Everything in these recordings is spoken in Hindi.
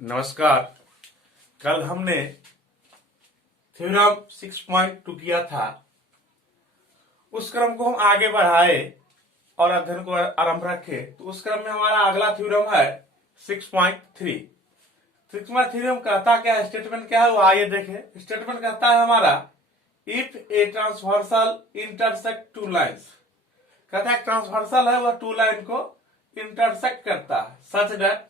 नमस्कार। कल हमने थ्योरम 6.2 किया था। उस क्रम को हम आगे बढ़ाए और अध्ययन को आरंभ रखे। तो उस क्रम में हमारा अगला थ्योरम है 6.3। 6.3 में कहता क्या है, स्टेटमेंट क्या है वो आइए देखें। स्टेटमेंट कहता है हमारा if a transversal intersect two lines. कहता है ट्रांसवर्सल है वह टू लाइन को इंटरसेक्ट करता है such that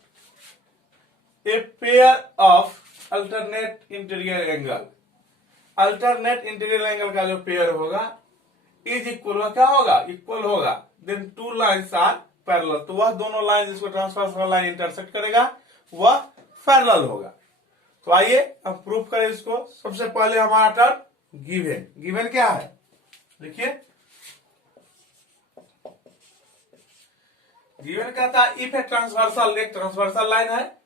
a pair of alternate interior angle का जो पेयर होगा इज इक्वल, क्या होगा, इक्वल होगा, then two lines are parallel. तो वह दोनों लाइन जिसको ट्रांसवर्सल लाइन इंटरसेक्ट करेगा वह पैरेलल होगा। तो आइए हम प्रूफ करें इसको। सबसे पहले हमारा टर्म गिवन। गिवन क्या है देखिए, गिवन कहता है इफ ए ट्रांसवर्सल, एक ट्रांसवर्सल लाइन है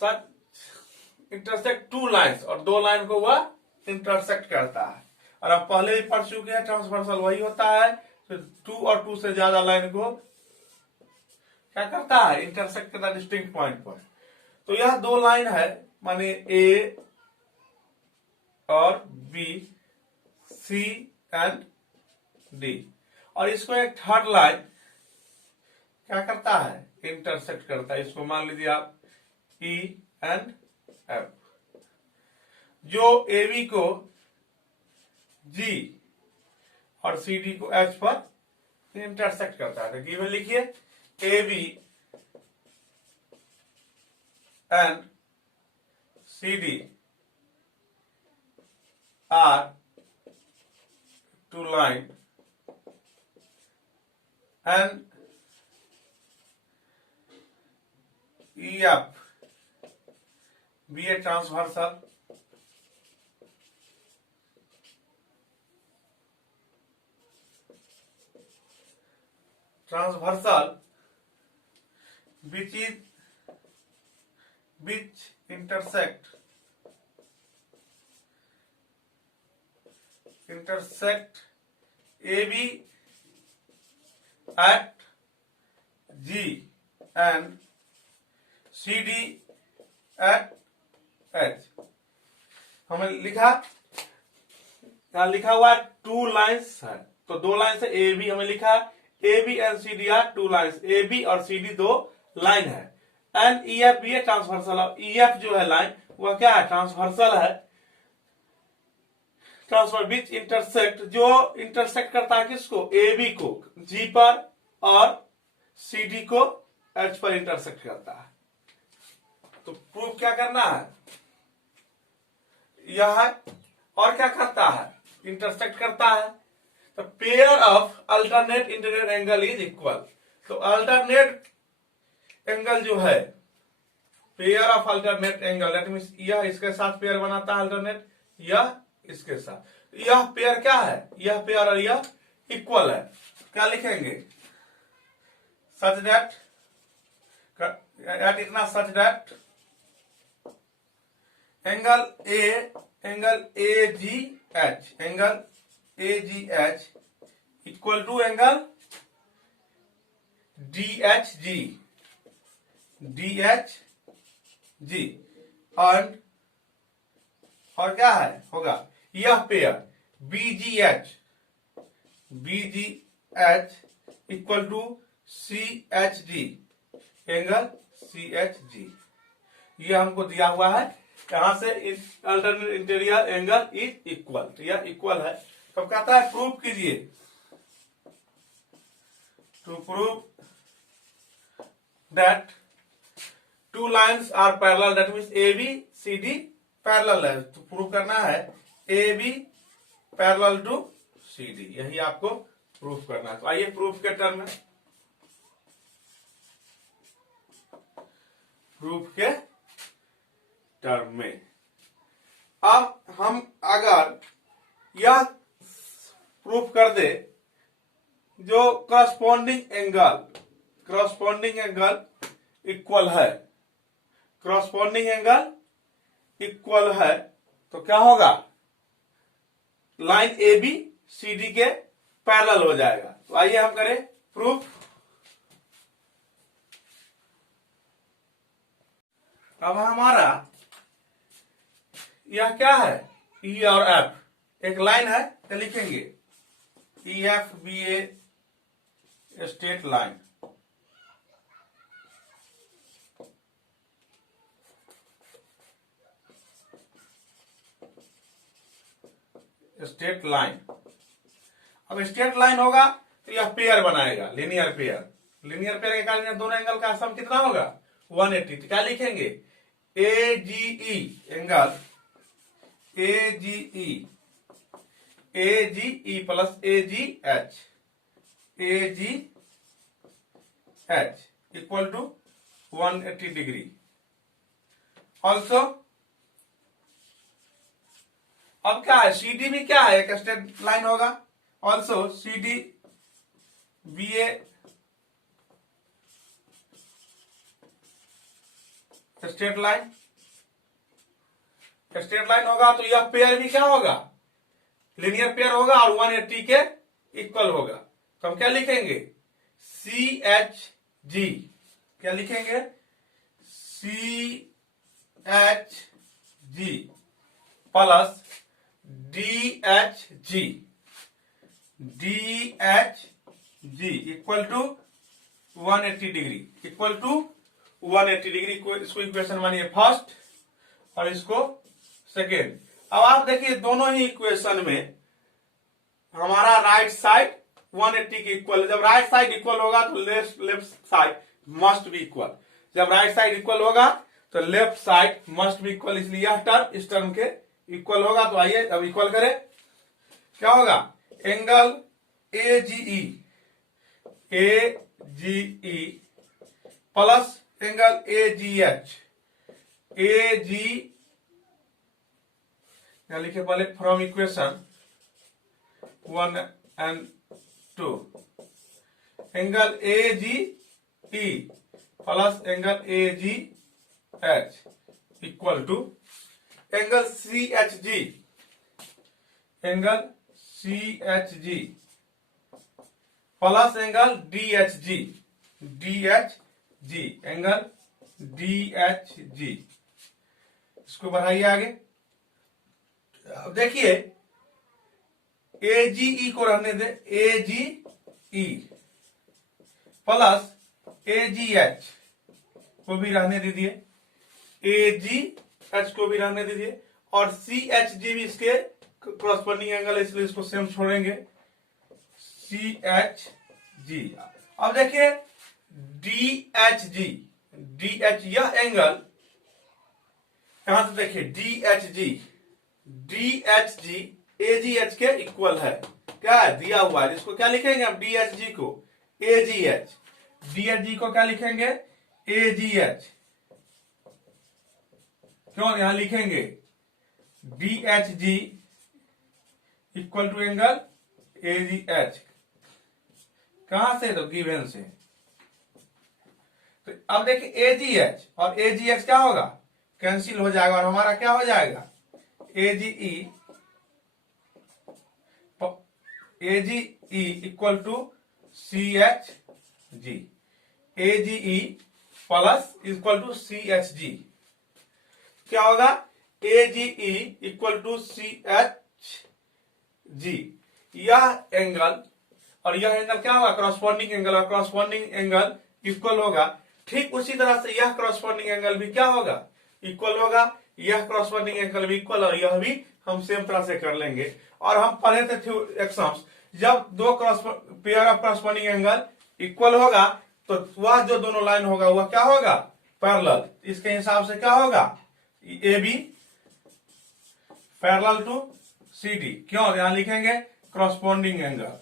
सच इंटरसेक्ट टू लाइन्स, और दो लाइन को वह इंटरसेक्ट करता है। और अब पहले ही पढ़ चुके हैं ट्रांसवर्सल वही होता है तो टू और टू से ज्यादा लाइन को क्या करता है, इंटरसेक्ट करता है डिस्टिंक्ट पॉइंट पर। तो यह दो लाइन है माने ए और बी, सी एंड डी, और इसको एक थर्ड लाइन क्या करता है, इंटरसेक्ट करता है। इसको मान लीजिए आप ई एंड एफ, जो ए बी को जी और सी डी को एच पर इंटरसेक्ट करता है। तो गिवन लिखिए A B and C D are two line and E F be a transversal which intersect AB at G and CD at H. हमें लिखा हुआ टू लाइन्स है, तो दो लाइन से ए बी हमें लिखा A B and C D are two lines, A B और सी डी दो लाइन है। एंड ई एफ भी है ट्रांसवर्सल। ई एफ जो है लाइन वह क्या है, ट्रांसवर्सल है। ट्रांसफर बीच इंटरसेक्ट, जो इंटरसेक्ट करता है किसको, ए बी को जी पर और सी डी को एच पर इंटरसेक्ट करता है। तो प्रूफ क्या करना है, यह है। और क्या करता है, इंटरसेक्ट करता है। तो pair of alternate interior angle is equal. तो अल्टरनेट एंगल जो है, pair of alternate angle that means यह इसके साथ पेयर बनाता है अल्टरनेट, यह इसके साथ। यह पेयर क्या है, यह पेयर और यह इक्वल है। क्या लिखेंगे, सच दैट, इतना such that angle A G H equal to angle D H G और क्या है होगा, यह pair B G H equal to C H D, angle C H G. यह हमको दिया हुआ है। यहां से alternate interior angle is equal, तो यह इक्वल है। तो कहता है प्रूफ कीजिए, to prove that two lines are parallel that means A B C D parallel है। तो प्रूव करना है A B parallel to C D, यही आपको प्रूफ करना है। तो आइए प्रूफ के टर्म में, प्रूफ के टर्म में अब हम अगर यह प्रूफ कर दे जो करस्पॉन्डिंग एंगल इक्वल है, तो क्या होगा, line A B C D के पैरेलल हो जाएगा। तो आइए हम करें प्रूफ। अब हमारा यह क्या है, ई और एफ, एक लाइन है तो लिखेंगे ई एफ बी ए स्ट्रेट लाइन। स्ट्रेट लाइन, अब स्ट्रेट लाइन होगा तो यह पेयर बनाएगा, लीनियर पेयर। लीनियर पेयर के कारण दोनों एंगल का सम कितना होगा 180। तो क्या लिखेंगे A G E angle A G E plus A G H equal to 180 degree. Also अब क्या है, CD भी क्या है, एक स्ट्रेट लाइन होगा। Also CD be A straight line, straight line होगा तो यह पेयर भी क्या होगा, लीनियर पेयर होगा और 180 के इक्वल होगा। तो हम क्या लिखेंगे CHG, क्या लिखेंगे CHG प्लस DHG equal to 180 degree, equal to 180 degree. इसको इक्वेशन मानिए फर्स्ट और इसको सेकेंड। अब आप देखिए दोनों ही इक्वेशन में हमारा राइट साइड 180 के इक्वल है। जब राइट साइड इक्वल होगा तो left side must be equal. जब राइट साइड इक्वल होगा तो left side must be equal, इसलिए यह टर्म इस टर्म के इक्वल होगा। तो आइए अब इक्वल करें, क्या होगा angle AGE plus angle AGH क्या लिखे पहले from equation 1 and 2, angle AGE plus angle AGH equal to angle CHG plus angle DHG angle DHG। इसको बढ़ाइए आगे। अब देखिए AGE को रहने दे, AGE प्लस AGH को भी रहने दीजिए, AGH को भी रहने दीजिए और CHG भी इसके क्रॉसपोंडिंग एंगल है, इसलिए इसको सेम छोड़ेंगे CHG। अब देखिए DHG यह एंगल यहां से देखिए DHG AGH के इक्वल है, क्या है दिया हुआ है, जिसको क्या लिखेंगे हम DHG को AGH, DHG को क्या लिखेंगे AGH, क्यों यहां लिखेंगे DHG equal to angle AGH, कहां से, तो गिवन से। तो अब देखिए AGH और AGH क्या होगा, कैंसिल हो जाएगा और हमारा क्या हो जाएगा AGE equal to CHG, AGE plus equal to CHG, क्या होगा AGE इक्वल टू CHG। यह एंगल और यह एंगल क्या होगा, क्रॉसपोंडिंग एंगल, और क्रॉसपोंडिंग एंगल इक्वल होगा। ठीक उसी तरह से यह क्रॉसपोंडिंग एंगल भी क्या होगा, इक्वल होगा। यह क्रॉसपोंडिंग एंगल भी इक्वल और यह भी हम सेम तरह से कर लेंगे। और हम पढ़े थे एग्जाम्स, जब दो pair of corresponding angle equal होगा तो वह जो दोनों लाइन होगा वह क्या होगा, पैरेलल। इसके हिसाब से क्या होगा AB पैरेलल टू CD, क्यों यहां लिखेंगे corresponding angle,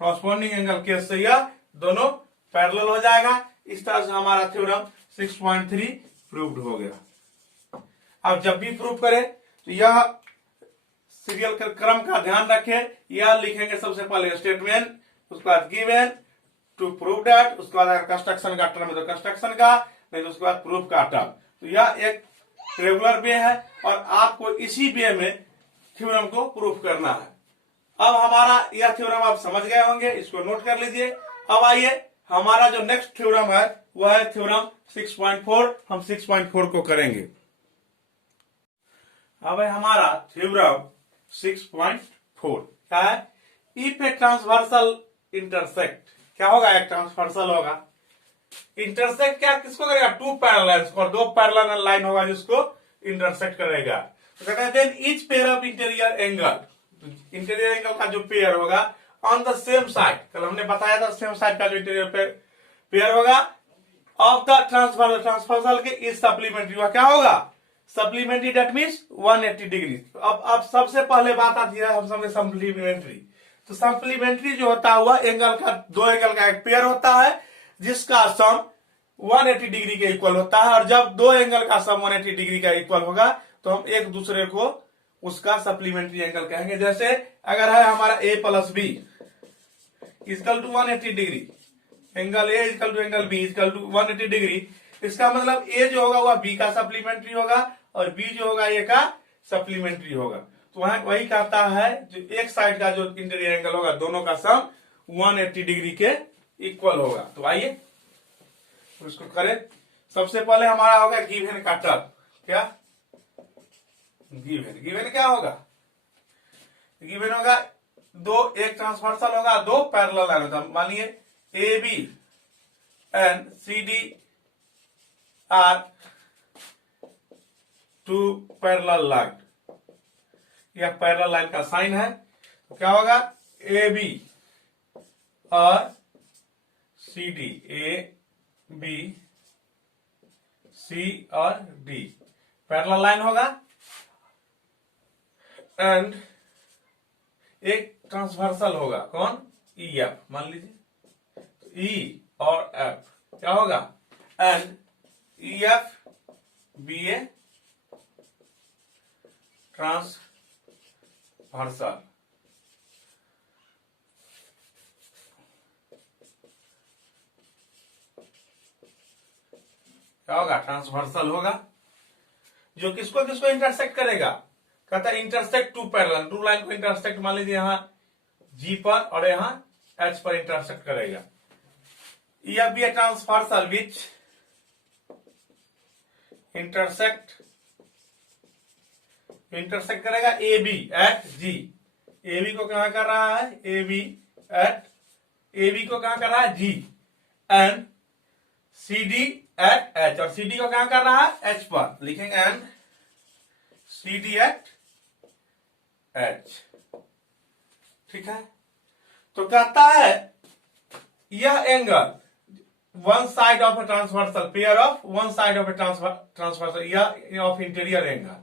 corresponding angle case से यह दोनों पैरेलल हो जाएगा। इस तरह से हमारा थ्योरम 6.3 प्रूव्ड हो गया। अब जब भी प्रूव करें तो यह सीरियल क्रम का ध्यान रखें। यह लिखेंगे सबसे पहले स्टेटमेंट, उसके बाद गिवन टू प्रूव दैट, उसके बाद कंस्ट्रक्शन का टर्म है तो कंस्ट्रक्शन का, नहीं तो उसके बाद प्रूफ का टर्म। तो यह एक रेगुलर वे है और आपको इसी वे में थ्योरम को प्रूफ करना है। अब हमारा यह थ्योरम आप समझ गए होंगे, इसको नोट कर लीजिए। अब आइए हमारा जो नेक्स्ट थ्योरम है वह है थ्योरम 6.4। हम 6.4 को करेंगे। अब है हमारा थ्योरम 6.4 क्या है? इफ ए ट्रांसवर्सल इंटरसेक्ट, क्या होगा? एक ट्रांसवर्सल होगा, इंटरसेक्ट क्या किसको करेगा? टू पैरेलल, और दो पैरेलल लाइन होगा जिसको इंटरसेक्ट करेगा। तो कहता है then each pair of interior angle, interior angle का जो पेयर होगा ऑन द सेम साइड, कल हमने बताया था सेम साइड का जो इंटीरियर पेयर होगा ऑफ द ट्रांसवर्सल के इस सप्लीमेंट्री हुआ, क्या होगा? Supplementary, that means 180 degree. अब सबसे पहले बात आती है हम समझे सप्लीमेंट्री। तो सप्लीमेंट्री जो होता हुआ एंगल का, दो एंगल का एक पेयर होता है जिसका सम 180 डिग्री के इक्वल होता है, और जब दो एंगल का सम 180 डिग्री का इक्वल होगा तो हम एक दूसरे को उसका सप्लीमेंट्री एंगल कहेंगे। जैसे अगर है हमारा a plus B equal to 180 degree, angle a equal to angle b equal to 180 degree, इसका मतलब a जो होगा वह b का सप्लीमेंट्री होगा और b जो होगा a का सप्लीमेंट्री होगा। तो वहां वही कहता है जो एक साइड का जो इंटीरियर एंगल होगा दोनों का सम 180 डिग्री के इक्वल होगा। तो आइए उसको करें। सबसे पहले हमारा होगा गिवन का टर्म, क्या? गिवन क्या होगा? गिवन होगा दो, एक ट्रांसवर्सल होगा, दो पैरेलल लाइन होगा। मानिए A B and C D are two parallel line, यह पैरेलल लाइन का साइन है। तो क्या होगा? ए बी और सी डी, ए बी सी और डी पैरेलल लाइन होगा, एंड एक ट्रांसवर्सल होगा, कौन? ई एफ, मान लीजिए ई और एफ क्या होगा? And E F B a transversal, क्या होगा? ट्रांसवर्सल होगा जो किसको किसको इंटरसेक्ट करेगा? कहता है intersect two parallel, two line को इंटरसेक्ट, मान लीजिए यहां G पर और यहां H पर इंटरसेक्ट करेगा। यह भी है ट्रांसवर्सल विच इंटरसेक्ट करेगा ए बी एट जी। ए बी को कहां कर रहा है? ए बी को कहां कर रहा है? G, and C D at H, और सी डी को कहां कर रहा है? H पर, लिखेंगे and C D at H, ठीक है। तो कहता है यह angle one side of a transversal, pair of one side of a transversal, यह ऑफ इंटीरियर एंगल,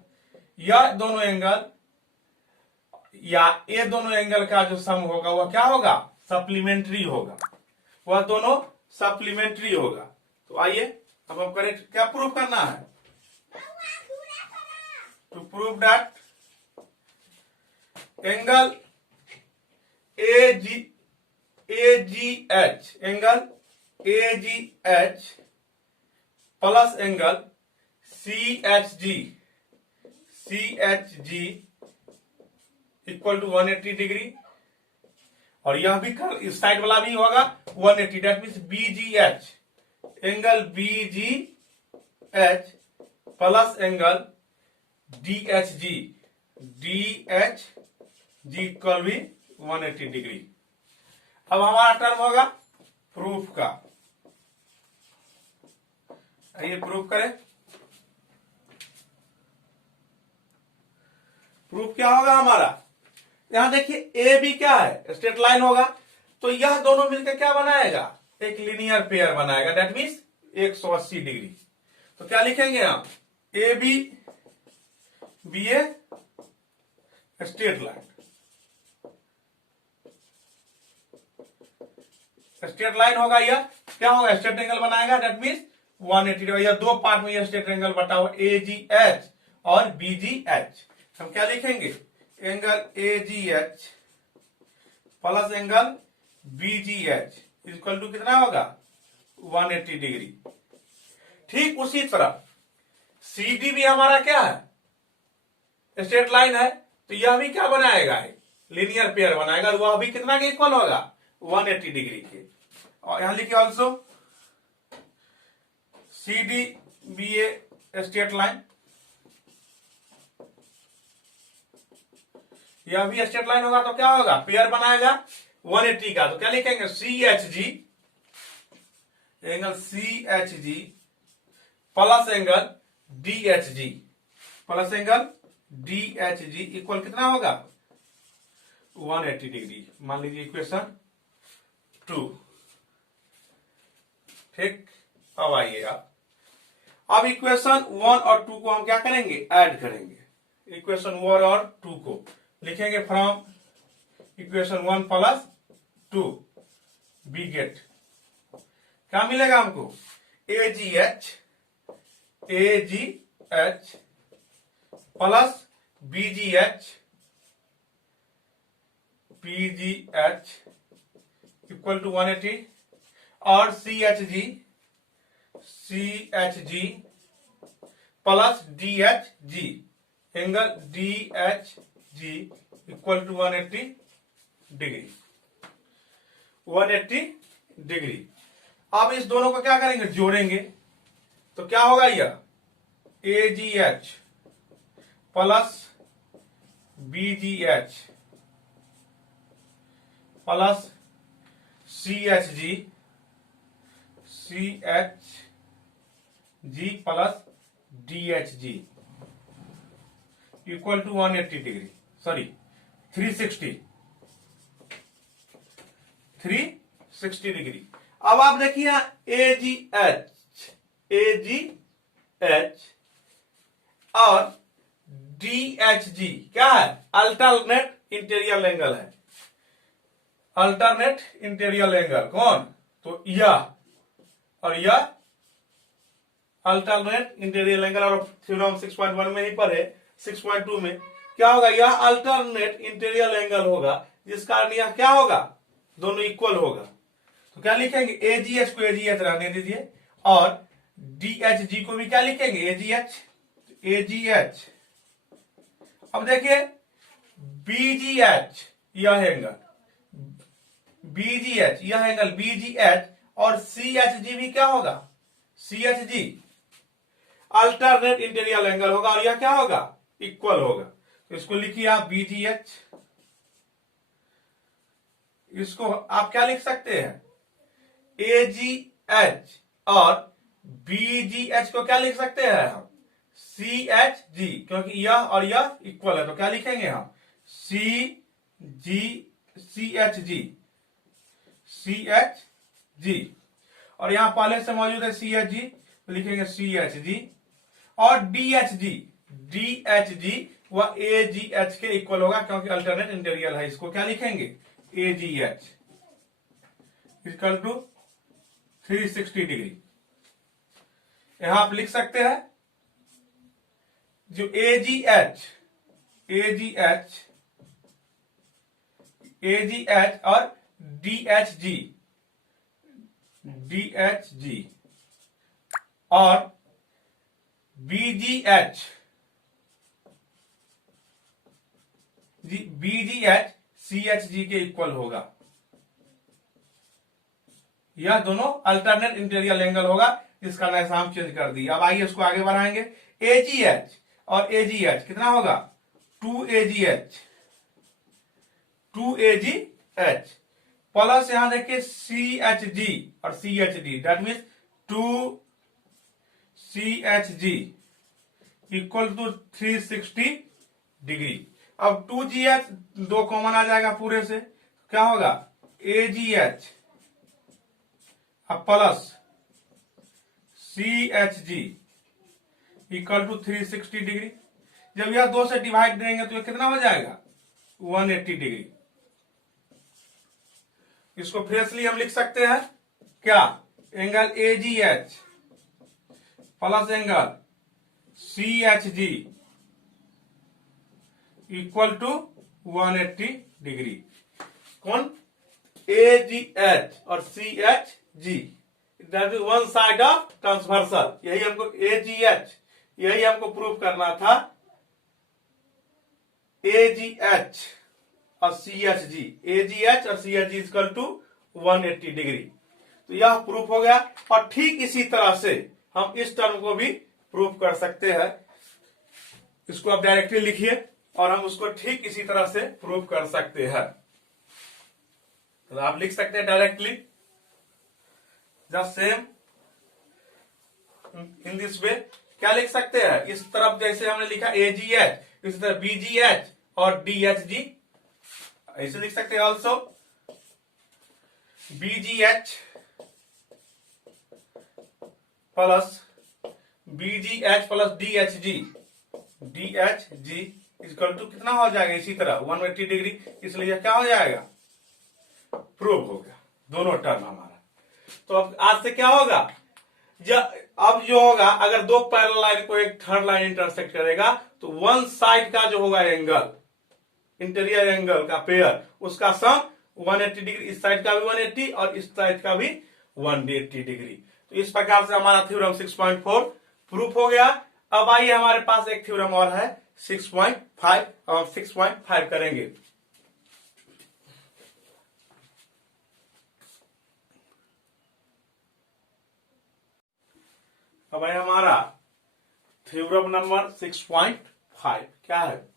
यह दोनों एंगल या ये दोनों एंगल का जो सम होगा वह क्या होगा? सप्लीमेंट्री होगा, वह दोनों सप्लीमेंट्री होगा। तो आइए अब हम करें, क्या प्रूव करना है? To prove that angle A G H, angle A G H plus angle C H G equal to 180 degree, और यह भी इस साइड वाला भी होगा 180, that means B G H, angle B G H plus angle D H G equal भी 180 डिग्री। अब हमारा टर्म होगा प्रूफ का। आइए प्रूफ करें। प्रूफ क्या होगा हमारा? यहां देखिए ए बी क्या है? स्ट्रेट लाइन होगा, तो यह दोनों मिलकर क्या बनाएगा? एक लीनियर पेयर बनाएगा, दैट मीन्स 180 डिग्री। तो क्या लिखेंगे हम? A B A straight line, straight line होगा, यह क्या होगा? स्ट्रेट एंगल बनाएगा, दैट मीन्स 180 डिग्री। यह दो पार्ट में यह स्ट्रेट एंगल बटा हुआ ए जी एच और बी जी एच। हम क्या लिखेंगे? Angle A G H plus angle B G H equal to कितना होगा? 180 डिग्री। ठीक उसी तरह सी डी भी हमारा क्या है? स्ट्रेट लाइन है, तो यह भी क्या बनाएगा? लीनियर पेयर बनाएगा, वह भी कितना के इक्वल होगा? 180 डिग्री के। और यहां लिखिए also C D be A straight line, यह भी स्ट्रेट लाइन होगा तो क्या होगा, पेयर बनाएगा 180 का, तो क्या लिखेंगे C H G, angle C H G plus angle D H G, plus angle D H G equal कितना होगा 180 डिग्री। मान लीजिए इक्वेशन 2। ठीक, अब आइएगा, अब इक्वेशन 1 और 2 को हम क्या करेंगे, ऐड करेंगे। इक्वेशन 1 और 2 को लिखेंगे from equation 1 plus 2 we get, क्या मिलेगा हमको A G H plus B G H equal to 180 और C H G plus D H G, angle D H G equal to 180 degree, 180 degree. अब इस दोनों को क्या करेंगे, जोड़ेंगे, तो क्या होगा यह A G H plus B G H plus C H G plus D H G equal to 180 degree, sorry 360 degree. अब आप देखिए ए जी एच और डी एच जी क्या है, अल्टरनेट इंटीरियर एंगल है, अल्टरनेट इंटीरियर एंगल कौन, तो यह और यह अल्टरनेट इंटीरियर एंगल, और थ्योरम 6.1 में ही पढ़े, 6.2 में क्या होगा, यह अल्टरनेट इंटीरियर एंगल होगा, जिस कारण यह क्या होगा, दोनों इक्वल होगा। तो क्या लिखेंगे ए जी एच को ए जी एच रहने दीजिए और डी एच जी को भी क्या लिखेंगे ए जी एच। अब देखिए बी जी एच यह एंगल, बी जी एच यह एंगल बी जी एच और सी एच जी भी क्या होगा, C H G alternate interior angle होगा और यह क्या होगा, इक्वल होगा। तो इसको लिखिए आप बी जी एच, इसको आप क्या लिख सकते हैं ए जी एच और बी जी एच को क्या लिख सकते हैं हम सी एच जी, क्योंकि यह और यह इक्वल है, तो क्या लिखेंगे हम सी एच जी और यहां पहले से मौजूद है सी एच जी, तो लिखेंगे सी एच जी और डी एच जी वह ए जी एच के इक्वल होगा, क्योंकि अल्टरनेट इंटीरियर है, इसको क्या लिखेंगे A G H equal to 360 degree. यहां आप लिख सकते हैं जो ए जी एच और डी एच जी और B G H C H G के इक्वल होगा, यह दोनों अल्टरनेट इंटीरियर एंगल होगा, जिसका नाम चेंज कर दिया। अब आइए इसको आगे बढ़ाएंगे, ए जी एच और ए जी एच कितना होगा 2 ए जी एच प्लस यहां देखिए सी एच जी और C H D, that means 2 C H G equal to 360 degree. अब 2 जी एच 2 कॉमन आ जाएगा पूरे से, क्या होगा A G H plus C H G equal to 360 degree. जब यह 2 से डिवाइड देंगे तो यह कितना हो जाएगा 180 डिग्री। इसको फ्रेशली हम लिख सकते हैं क्या, angle A G H plus angle C H G equal to 180 degree. कौन ए जी एच और C H G, that is one side of transversal, यही हमको ए जी एच यही हमको प्रूव करना था, ए जी एच और सी एच जी, ए जी एच और C H G equal to 180 degree. तो यह प्रूफ हो गया। और ठीक इसी तरह से हम इस टर्म को भी प्रूफ कर सकते हैं। इसको आप डायरेक्टली लिखिए और हम उसको ठीक इसी तरह से प्रूफ कर सकते हैं। तो आप लिख सकते हैं directly just same in this way. क्या लिख सकते हैं, इस तरफ जैसे हमने लिखा AGH, इसी तरह BGH और DHG ऐसे लिख सकते हैं। Also BGH plus DHG equal to कितना हो जाएगा, इसी तरह 180 डिग्री, इसलिए क्या हो जाएगा, प्रूव हो गया दोनों टर्म हमारा। तो अब आज से क्या होगा, अब जो होगा, अगर दो पैरेलल लाइन को एक थर्ड लाइन इंटरसेक्ट करेगा तो वन साइड का जो होगा एंगल, इंटीरियर एंगल का पेयर, उसका सम 180 डिग्री, इस साइड का भी 180 और इस साइड का भी 180 डिग्री। तो इस प्रकार से हमारा थ्योरम 6.4 प्रूफ हो गया। अब आइए हमारे पास एक थ्योरम और है 6.5 और 6.5 करेंगे। अब है हमारा थ्योरम नंबर 6.5 क्या है,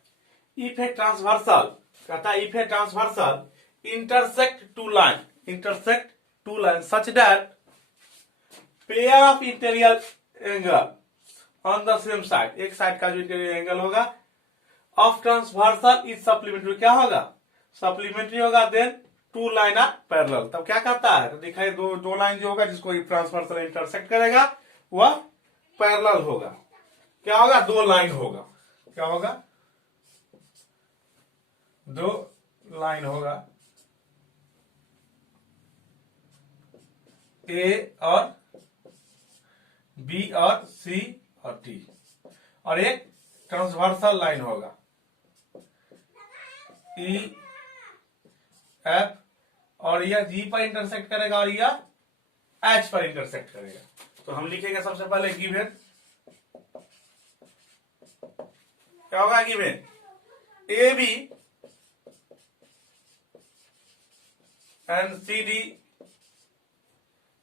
इफ ए ट्रांसवर्सल, कहता है if a transversal intersect two line such that pair of interior angle on the same side, एक साइड का जो इंटीरियर एंगल होगा ऑफ ट्रांसवर्सल इज सप्लीमेंट्री, क्या होगा, सप्लीमेंट्री होगा, then two line are parallel. तब क्या करता है, तो दिखाई दो लाइन जो होगा जिसको ट्रांसवर्सल इंटरसेक्ट करेगा वह पैरेलल होगा। क्या होगा, दो लाइन होगा, क्या होगा, दो लाइन होगा, ए और बी और सी और डी, और एक ट्रांसवर्सल लाइन होगा ई एफ, और यह जी पर इंटरसेक्ट करेगा और यह एच पर इंटरसेक्ट करेगा। तो हम लिखेंगे सबसे पहले गिवन, क्या होगा given, A B and C D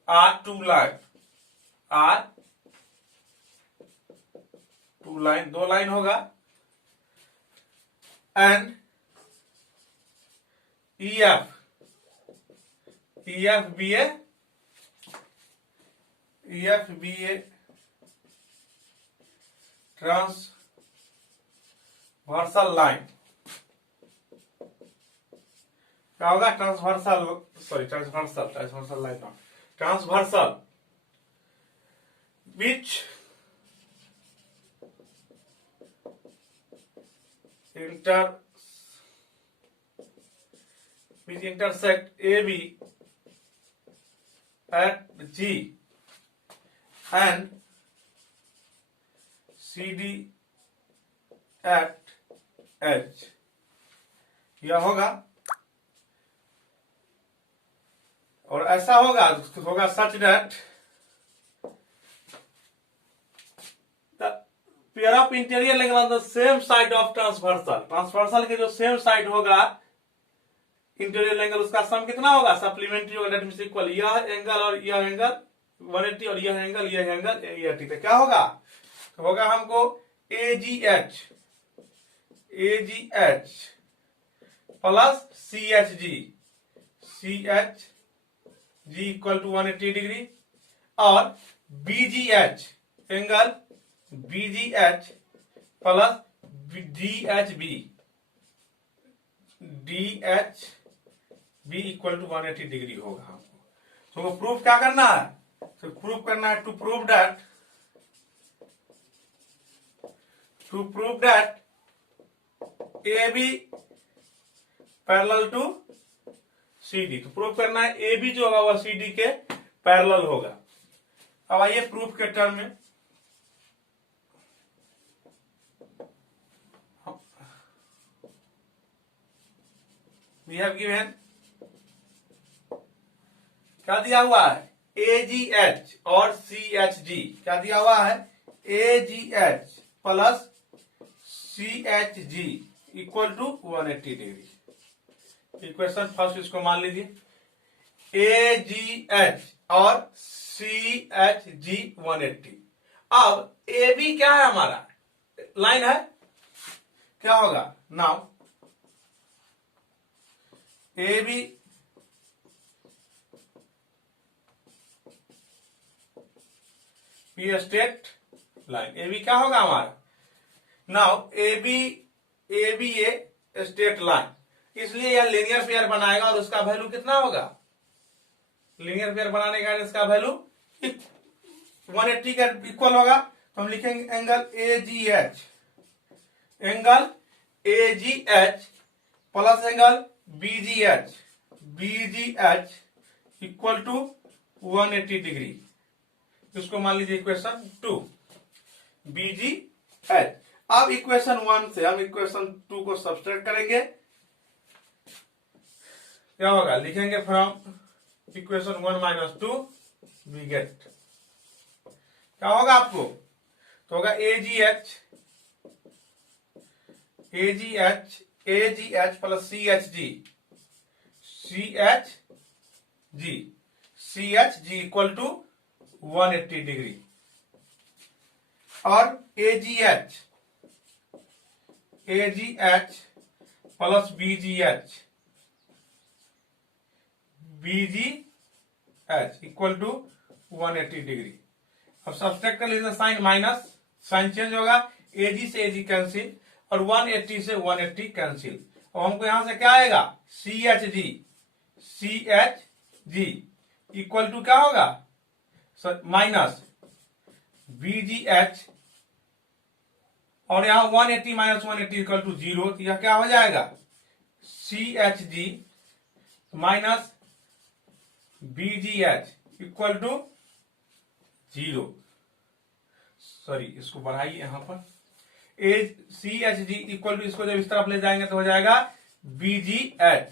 are two line, दो लाइन होगा, and E F B a transversal line, क्या होगा, transversal line, transversal which intersect AB at G and CD at H, यह होगा, और ऐसा होगा सच that pair of interior angle on the same side of transversal के जो सेम साइड होगा इंटीरियर एंगल, उसका सम कितना होगा, सप्लीमेंट्री होगा, दैट मींस इक्वल, यह एंगल और यह एंगल 180 और यह एंगल 80। तो क्या होगा, तो होगा हमको AGH plus CHG equal to 180 degree, और BGH angle BGH plus DHB equal to 180 degree होगा हमको। तो प्रूफ क्या करना है, तो प्रूफ करना है to prove that AB parallel to CD, तो प्रूफ करना है AB जो होगा वह CD के पैरेलल होगा। अब आइए प्रूफ के टर्म में, we have given, क्या दिया हुआ है, AGH और CHG, क्या दिया हुआ है, AGH plus CHG equal to 180 degree. Equation first इसको मान लीजिए, AGH और CHG 180। अब AB क्या है हमारा, लाइन है, क्या होगा now AB P state line, AB क्या होगा हमारा नाउ AB ए स्टेट लाइन, इसलिए यह लीनियर पेयर बनाएगा और उसका वैल्यू कितना होगा, लीनियर पेयर बनाने का इसका वैल्यू 180 का इक्वल होगा। तो हम लिखेंगे angle AGH plus angle BGH equal to 180 degree. इसको मान लीजिए इक्वेशन 2 BGH। अब इक्वेशन 1 से हम इक्वेशन 2 को सब्सट्रैक्ट करेंगे, क्या होगा, लिखेंगे from equation 1 minus 2 we get, क्या होगा आपको, तो होगा AGH plus CHG equal to 180 degree, और AGH plus BGH equal to 180 degree. अब सब्सट्रैक्ट कर लीजिए, साइन माइनस, साइन चेंज होगा, AG से AG कैंसिल और 180 से 180 कैंसिल। और हमको यहां से क्या आएगा, CHG इक्वल टू क्या होगा, माइनस BGH, और यहां 180 माइनस 180 इक्वल टू 0, तो यह क्या हो जाएगा, CHG minus BGH equal to 0। Sorry, इसको बढ़ाइए यहां पर, CHG इक्वल टू, इसको जब इस तरफ ले जाएंगे तो हो जाएगा BGH।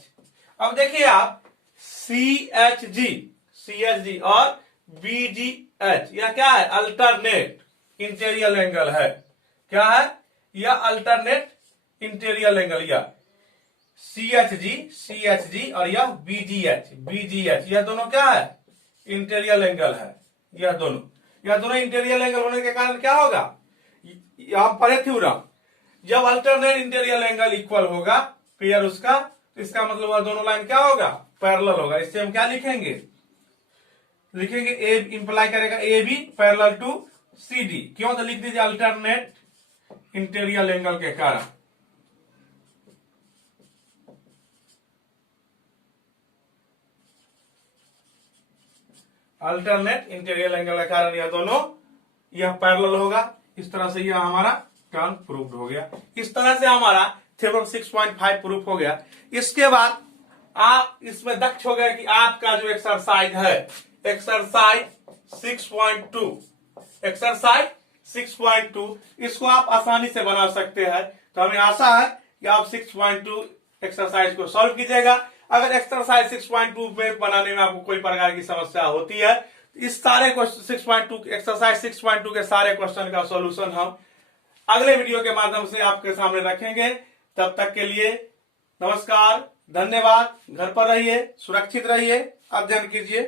अब देखिए आप, CHG और BGH यह क्या है, अल्टरनेट इंटीरियर एंगल है, क्या है, यह अल्टरनेट इंटीरियर एंगल, यह CHG और यह BGH यह दोनों क्या है, इंटीरियर एंगल है। यह दोनों इंटीरियर एंगल होने के कारण क्या होगा, यहां पढ़े थ्योरम, जब अल्टरनेट इंटीरियर एंगल इक्वल होगा पेयर उसका, तो इसका मतलब वह दोनों लाइन क्या होगा, पैरेलल होगा। इससे हम क्या लिखेंगे ए इंप्लाई करेगा AB पैरेलल टू CD, क्यों, तो लिख दीजिए अल्टरनेट इंटीरियर एंगल के कारण। अल्टरनेट इंटीरियर एंगल के कारण यह दोनों, यह पैरेलल होगा। इस तरह से यह हमारा टर्म प्रूव्ड हो गया। इस तरह से हमारा थ्योरम 6.5 प्रूफ हो गया। इसके बाद आप इसमें दक्ष हो गए कि आपका जो एक्सरसाइज है, एक्सरसाइज 6.2 इसको आप आसानी से बना सकते हैं। तो हमें आशा है कि आप 6.2 एक्सरसाइज को सॉल्व कीजिएगा। अगर एक्सरसाइज 6.2 में बनाने में आपको कोई प्रकार की समस्या होती है, इस सारे एक्सरसाइज 6.2 के सारे क्वेश्चन का सॉल्यूशन हम अगले वीडियो के माध्यम से आपके सामने रखेंगे। तब तक के लिए नमस्कार, धन्यवाद। घर पर रहिए, सुरक्षित रहिए, अध्ययन कीजिए।